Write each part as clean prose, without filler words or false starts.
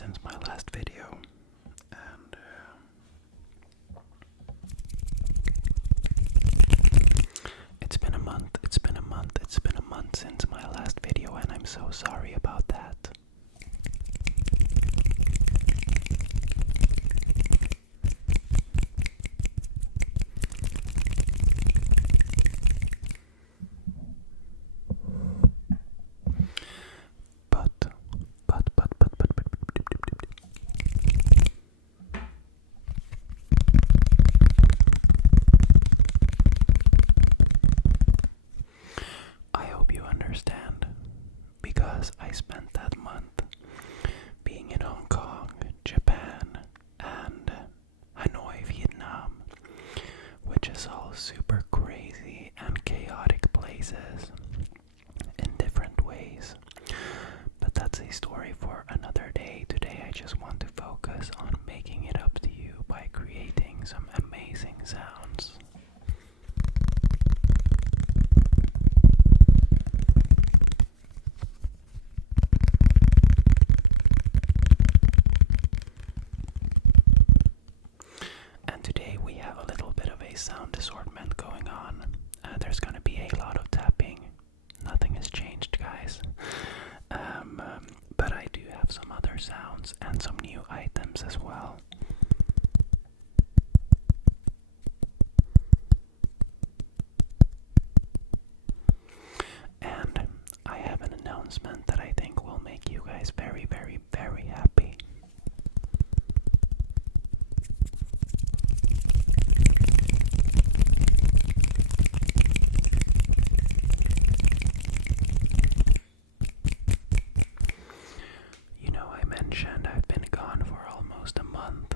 since my last video, and it's been a month, since my last video, and I'm so sorry about that. Because I spent that month being in Hong Kong, Japan, and Hanoi, Vietnam, which is all super crazy and chaotic places in different ways. But that's a story for another day. Today I just want to focus on making it up to you by creating some amazing sounds. Sound assortment going on. There's going to be a lot of tapping. Nothing has changed, guys. But I do have some other sounds and some new items as well. And I have an announcement that I think will make you guys very, very, very happy. I've been gone for almost a month.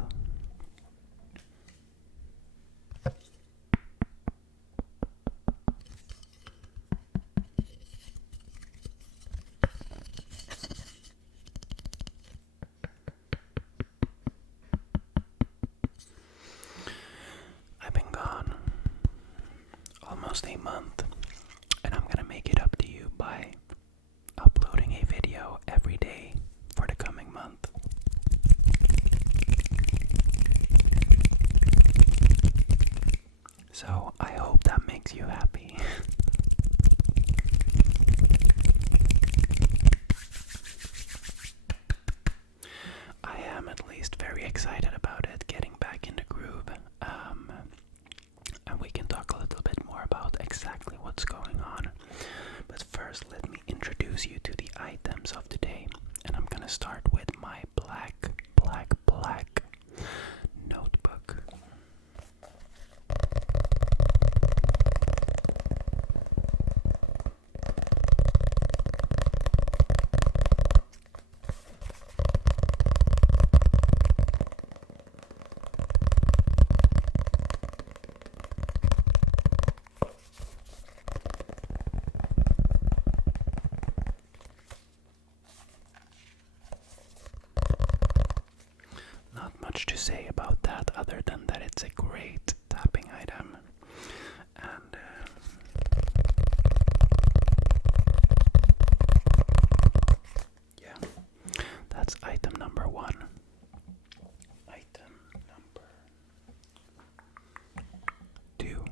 I've been gone almost a month, and I'm gonna make it up to you by uploading a video every day for the coming month. So I hope that makes you happy. I am at least very excited about it, getting back in the groove. And we can talk a little bit more about exactly what's going on. But first, let me introduce you to the items of today. And I'm gonna start with my black notebook. To say about that other than that it's a great tapping item, and yeah, that's item number one. Item number two,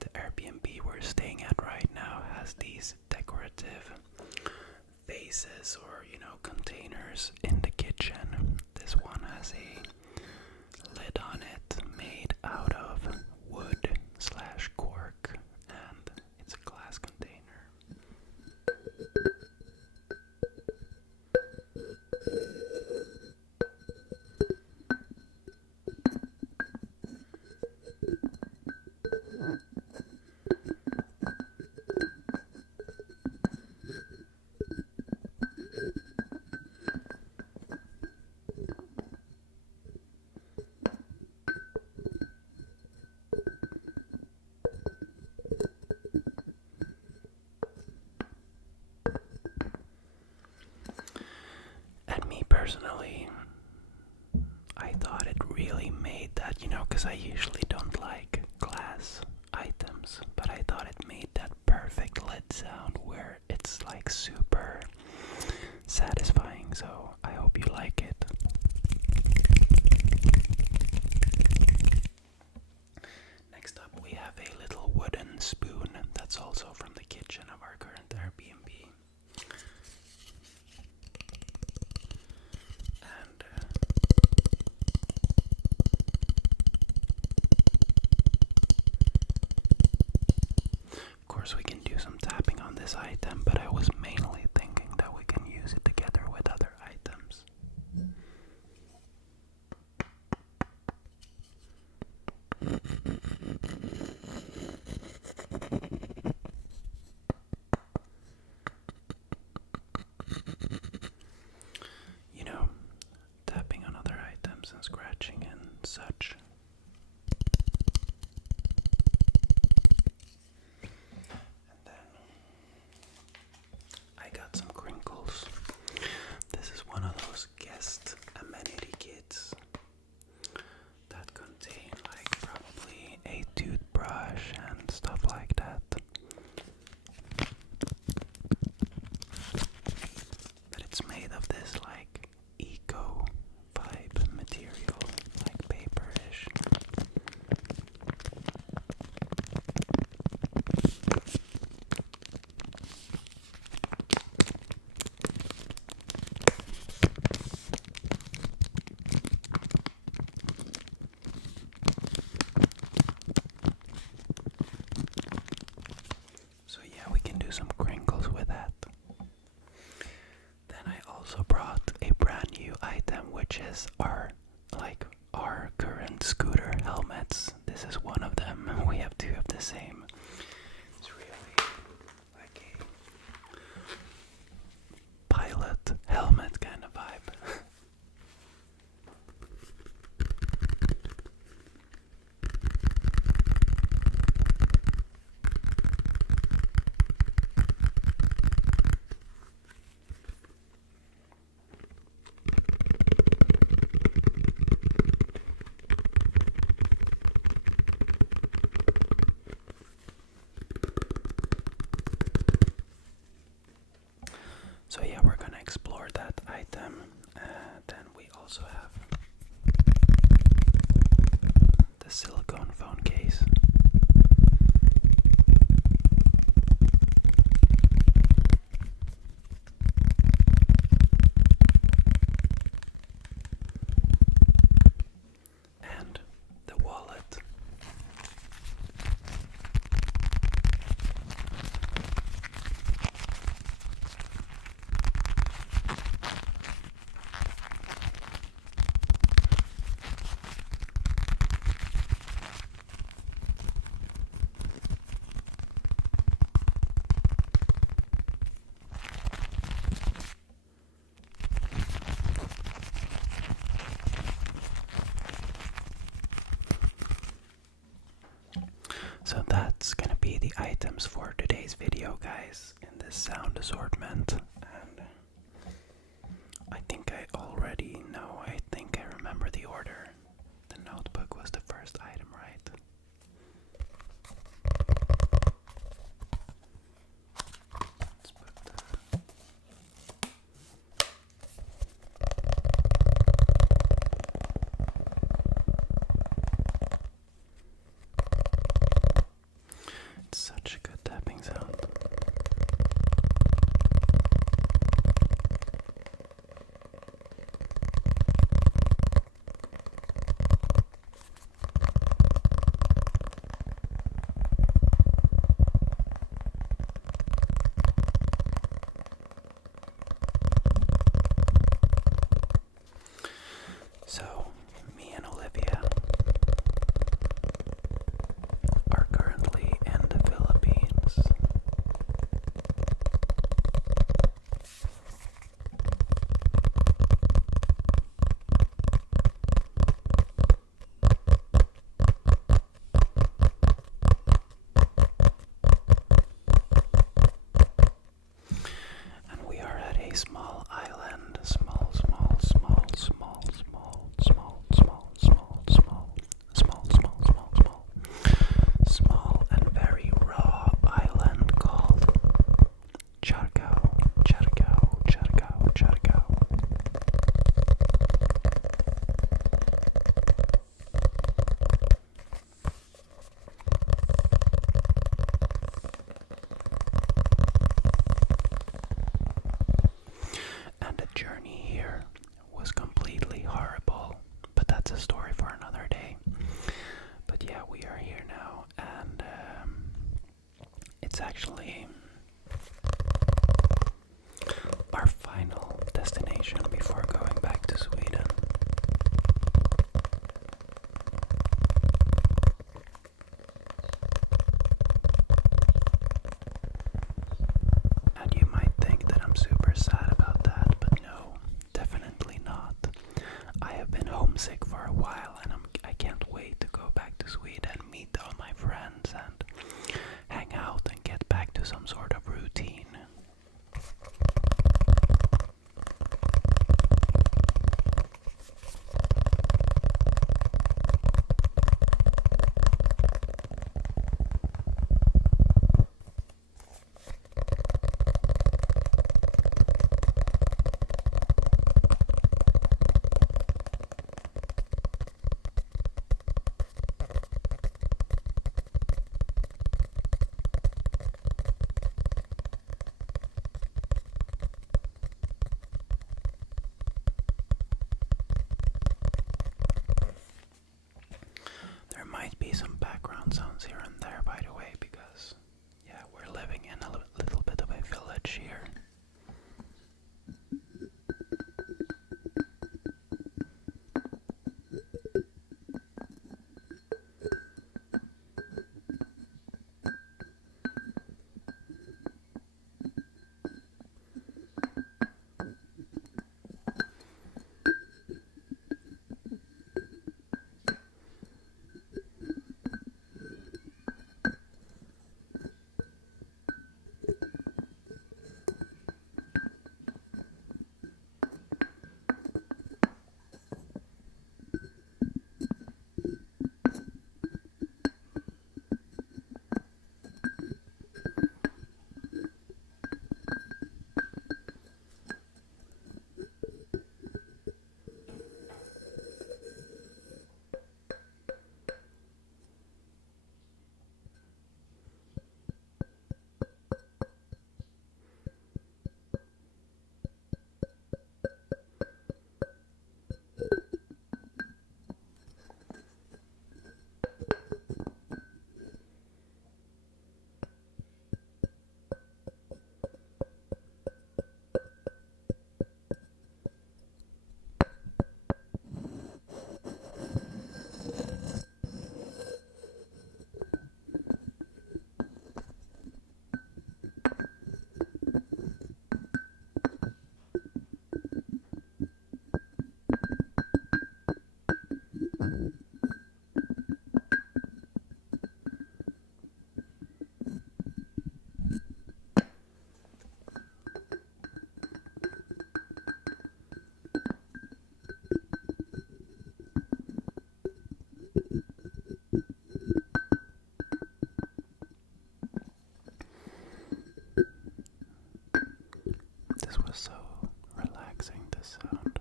the Airbnb we're staying at right now has these decorative vases or containers in the kitchen. This one has a lid on it made out of wood/cork, and it's a glass container. Personally, I thought it really made that, because I usually don't like glass items, but I thought it made that perfect lid sound where it's like super satisfying tapping, so I hope you like it. Next up we have a little wooden spoon that's also from the kitchen of our current Airbnb. And of course we can do some tapping on this item, but I was mainly thinking that we can use it together with other items. You know, tapping on other items and scratching and such. And then I got some crinkles. This is one of those guest amenity kits that contain like probably a toothbrush and stuff like that. But it's made of this like eco vibe material, like paperish. So yeah, we can do some crinkles with that. Then I also brought a brand new item, which is our current scooter helmets. This is one of them. We have two of the same. It's really like a pilot helmet kind of vibe. So yeah, we're gonna explore that item. Then we also have the silicone phone case. And the wallet. So that's gonna be the items for today's video, guys, in this sound assortment. And I think I already know, I think I remember the order. The notebook was the first item, right? Let's put It's such a good tapping sound. finally, our final destination before going back to Sweden. And you might think that I'm super sad about that, but no, definitely not. I have been homesick for a while, and I can't wait to go back to Sweden, meet all my friends, and hang out and get back to some sort of routine. There might be some background sounds here and there, by the way, because, yeah, we're living in a little bit of a village here. This was so relaxing, this sound.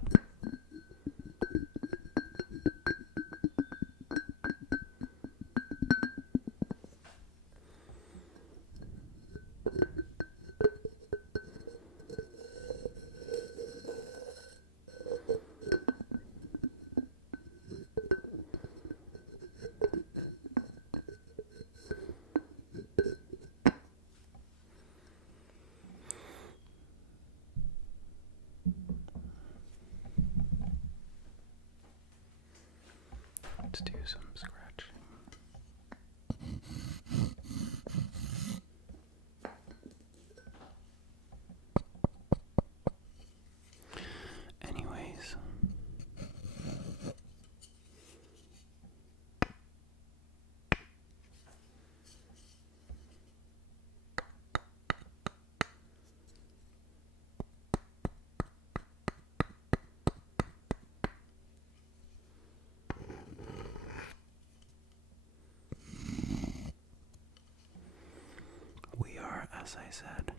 Let's do some scratching. Anyways, we are, as I said,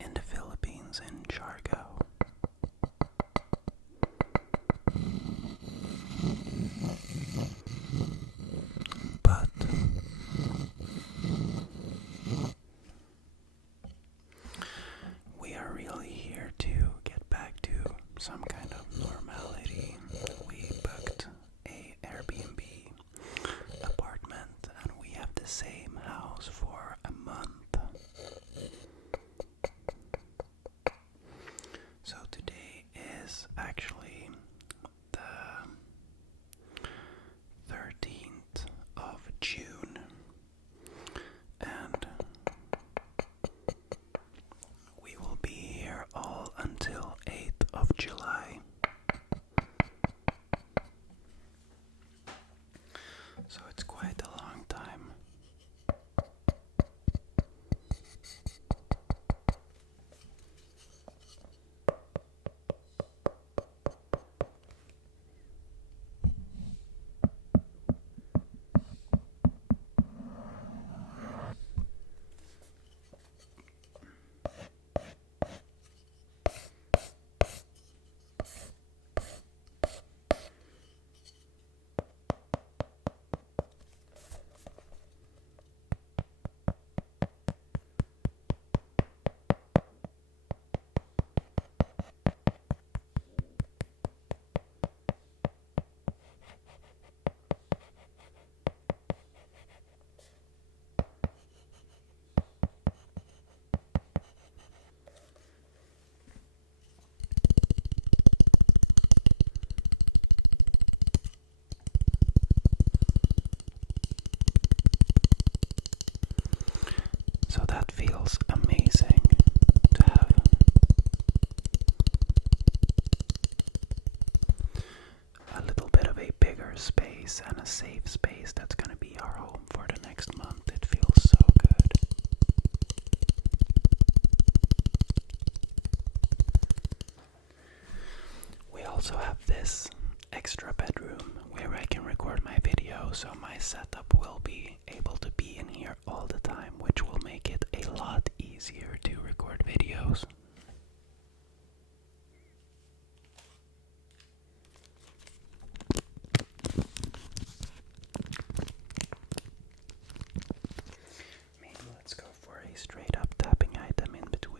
in the Philippines, in Siargao. But we are really here to get back to some kind of normality. We booked a Airbnb So that feels amazing to have a little bit of a bigger space and a safe space that's going to be our home for the next month. It feels so good. We also have this extra bedroom where I can record my video, so my setup will be able to be in here all the time, which will make it a lot easier to record videos. Maybe let's go for a straight up tapping item in between.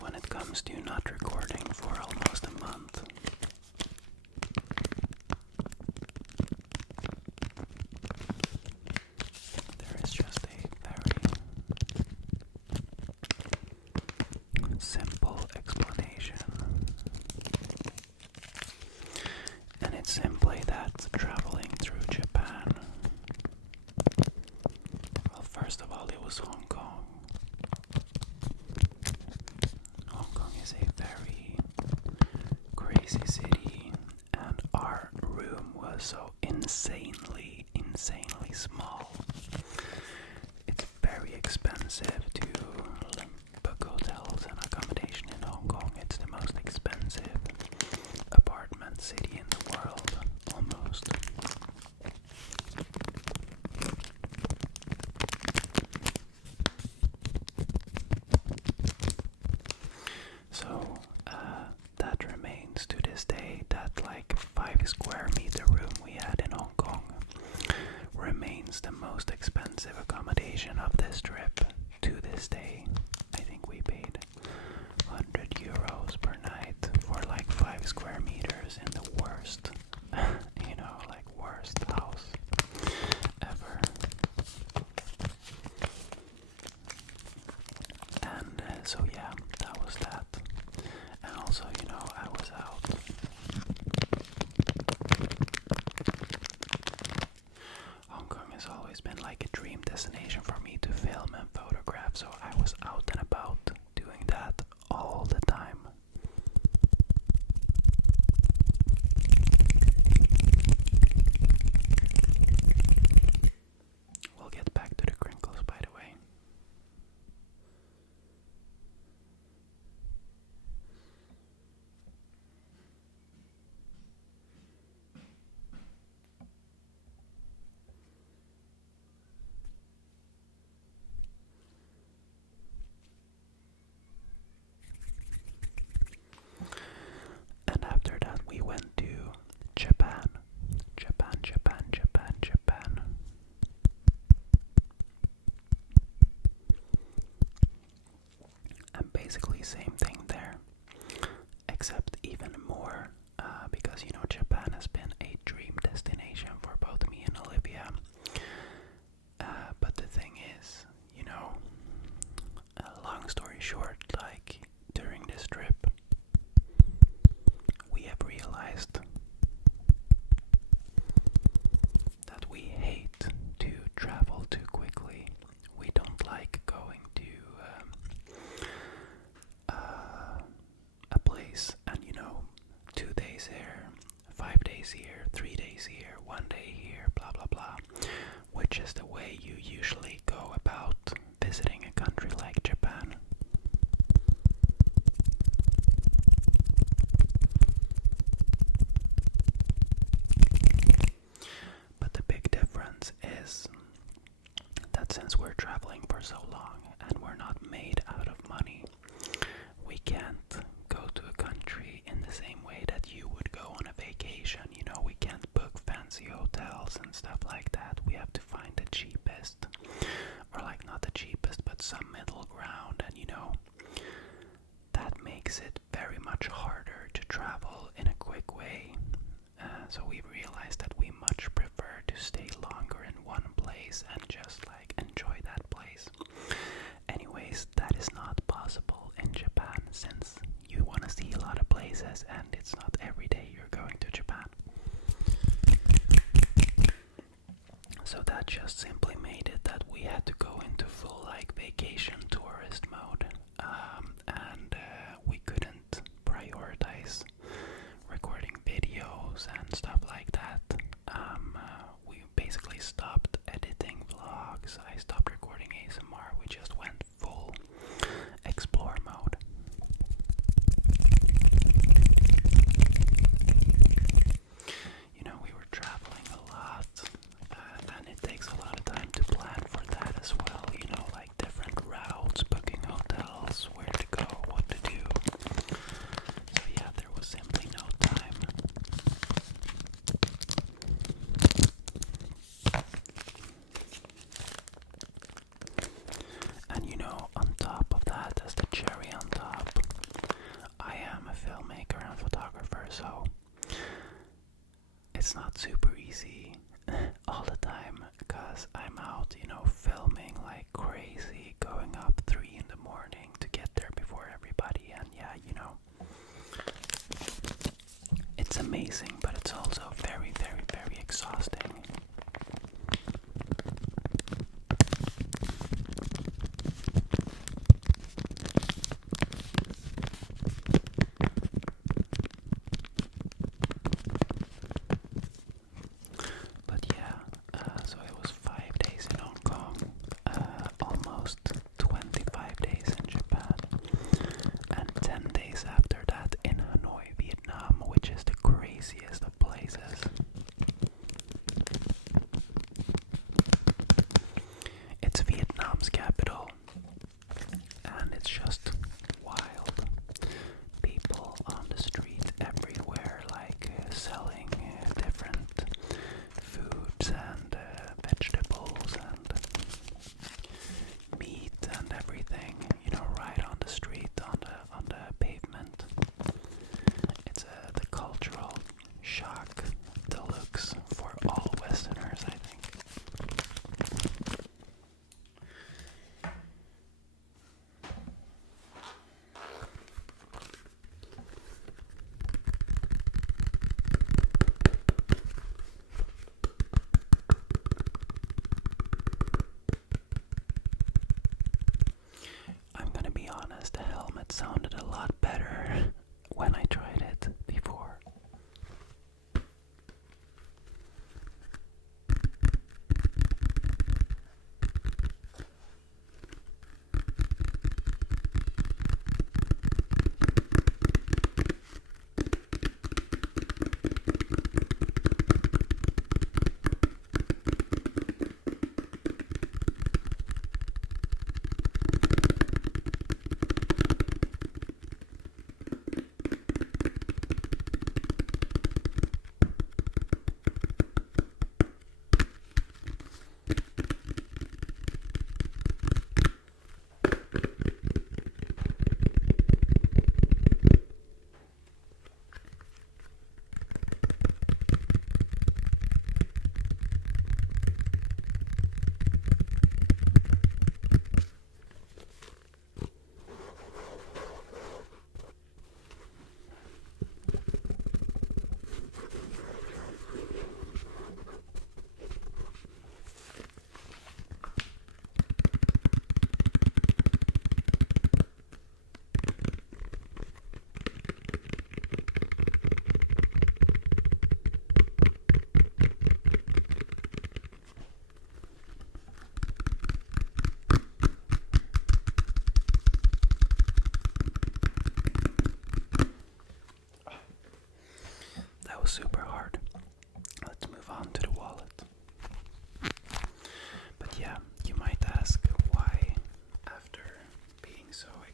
When it comes to not recording for almost a month, there is just a very simple explanation, and it's simply that traveling through Japan, well, first of all, it was Hong Kong. Hong Kong is a very crazy city, and our room was so insanely small. It's very expensive to book hotels and accommodation in Hong Kong. It's the most expensive apartment city in the world, almost. So that remains to this day. That like 5 square meter room we had in Hong Kong remains the most expensive accommodation of this trip to this day. I think we paid 100 euros per night for like 5 square meters in the worst, like worst house ever. And so yeah, that was that. And also, I was out. Hong Kong has always been like a dream destination for me to film and photograph, so I was out and about doing that all the time. We'll get back to the crinkles, by the way. basically same thing there, except even more, because you know Japan has been a dream destination for both me and Olivia. But the thing is, you know, long story short, like during this trip, we have realized that we hate to travel too quickly. We don't like going to a place and, you know, 2 days here, 5 days here, 3 days here, 1 day here, blah blah blah, which is the way you usually go about visiting a country like Japan. But the big difference is that since we're traveling for so long and we're not made out of money, we can't go to a country in the same way that you would go on a vacation. You know, we can't book fancy hotels and stuff like that. We have to find the cheapest, or like not the cheapest, but some middle ground, and you know, that makes it very much harder to travel in a quick way. So we realized that we much prefer to stay longer in one place and just like enjoy that place. Anyways, that is not possible in Japan since you want to see a lot of places and it's not every day you're going to Japan. So that just simply made it that we had to go into full like vacation tourist mode, and we couldn't prioritize recording videos and stuff like that. We basically stopped editing vlogs. I stopped recording ASMR. We just went full explore mode. You know, we were traveling a lot, and it takes a lot of time to plan for that as well. You know, like different routes, booking hotels, where to go, what to do. So yeah, there was simply no time. And you know, on top of that, as the cherry on top, I am a filmmaker and photographer, so it's not super easy all the time, because I'm out, you know, filming like crazy, going up 3 in the morning to get there before everybody, and yeah, you know, it's amazing, but it's also very, very, very exhausting. But yeah, so it was 5 days in Hong Kong, almost 25 days in Japan, and 10 days after that in Hanoi, Vietnam, which is the craziest of places. It's Vietnam's capital, and it's just wild. People on the street everywhere, like selling different foods and vegetables and meat and everything, you know, right on the street, on the pavement. It's the cultural shock deluxe for all Westerners, I think. I'm gonna be honest, the helmet sounded a lot better when I tried it before.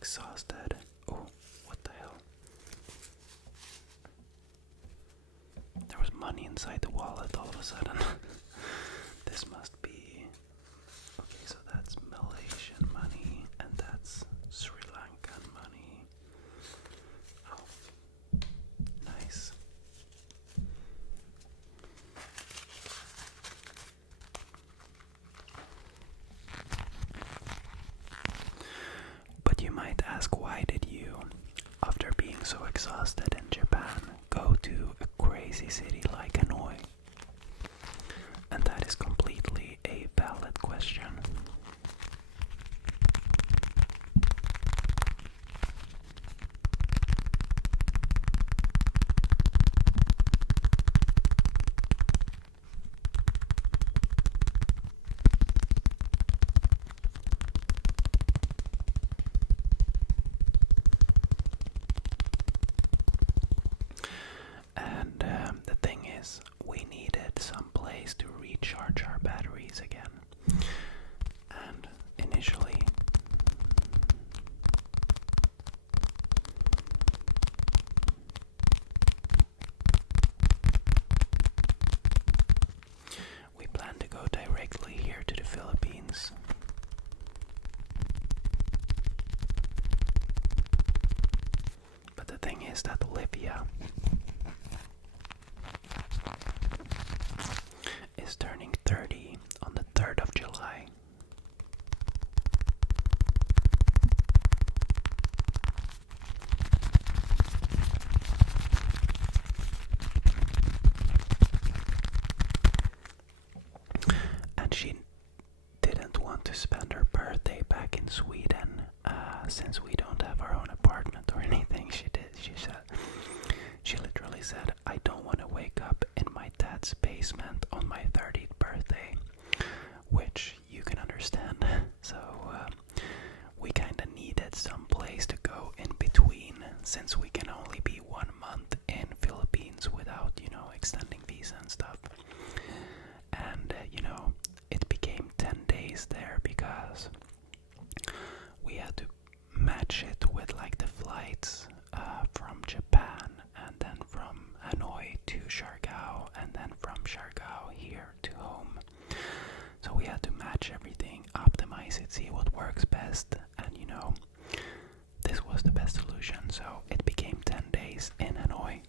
exhausted. Oh, what the hell? There was money inside the wallet all of a sudden. This must be... Okay, so that's Malaysian money, and that's Sri Lankan money. Oh, nice. But you might ask, why did you, after being so exhausted in Japan, go to a crazy city like Hanoi? And that is completely a valid question. And the thing is, we needed some place to recharge our batteries again. And initially, we planned to go directly here to the Philippines. But the thing is that Olivia is turning 30 on the 3rd of July. And she didn't want to spend her birthday back in Sweden, since we don't have our own apartment or anything. She literally said, I don't want to wake up in my dad's basement on my 30th birthday, which you can understand. So we kind of needed some place to go in between, since we can only be 1 month in Philippines without, extending visa and stuff. And, it became 10 days there because we had to match it with like the flights from Japan, and then from Hanoi to Siargao, and then from Siargao here to home. So we had to match everything, optimize it, see what works best, and this was the best solution. So it became 10 days in Hanoi.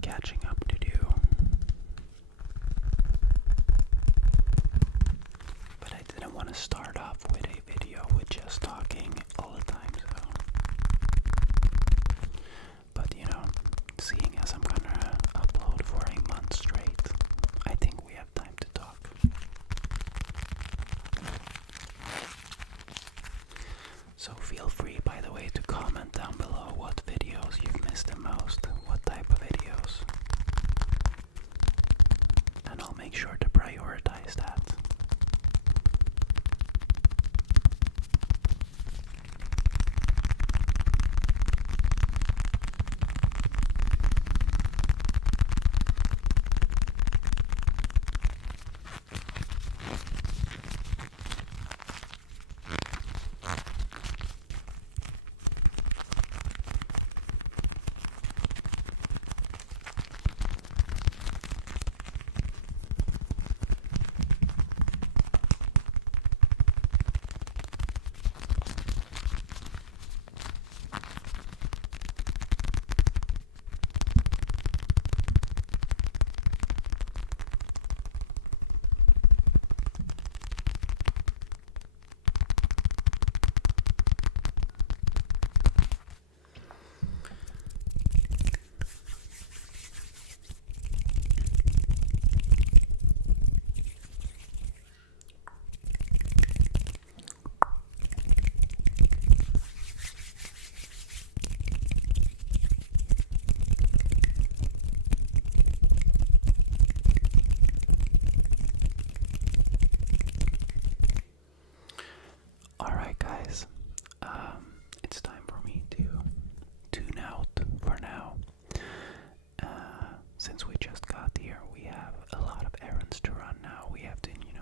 Catching up to do, but I didn't want to start off with a video with just talking all the time, but seeing as I'm gonna upload for a month straight, I think we have time to talk. So feel free, by the way, to comment down below what videos you've missed the most, what type of videos, and I'll make sure to prioritize that.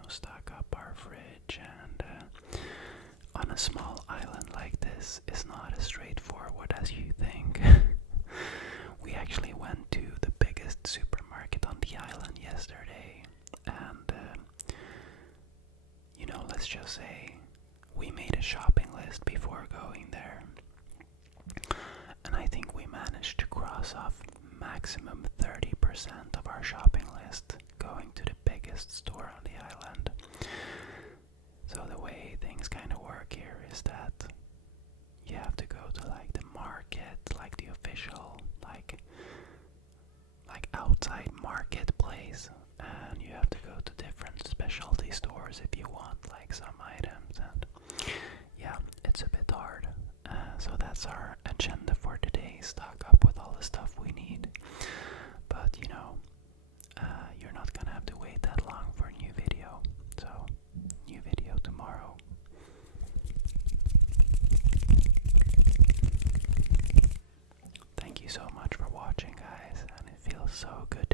stock up our fridge. And on a small island like this, it's not as straightforward as you think. We actually went to the biggest supermarket on the island yesterday, and let's just say we made a shopping list before going there, and I think we managed to cross off maximum 30% of our shopping list going to the biggest store on the island. So the way things kind of work here is that you have to go to like the market, like the official like outside marketplace, and you have to go to different specialty stores if you want like some items, and yeah, it's a bit hard. So that's our agenda for today, stock up with all the stuff we need. But you're not gonna have to wait that long for a new video, so new video tomorrow. Thank you so much for watching, guys, and it feels so good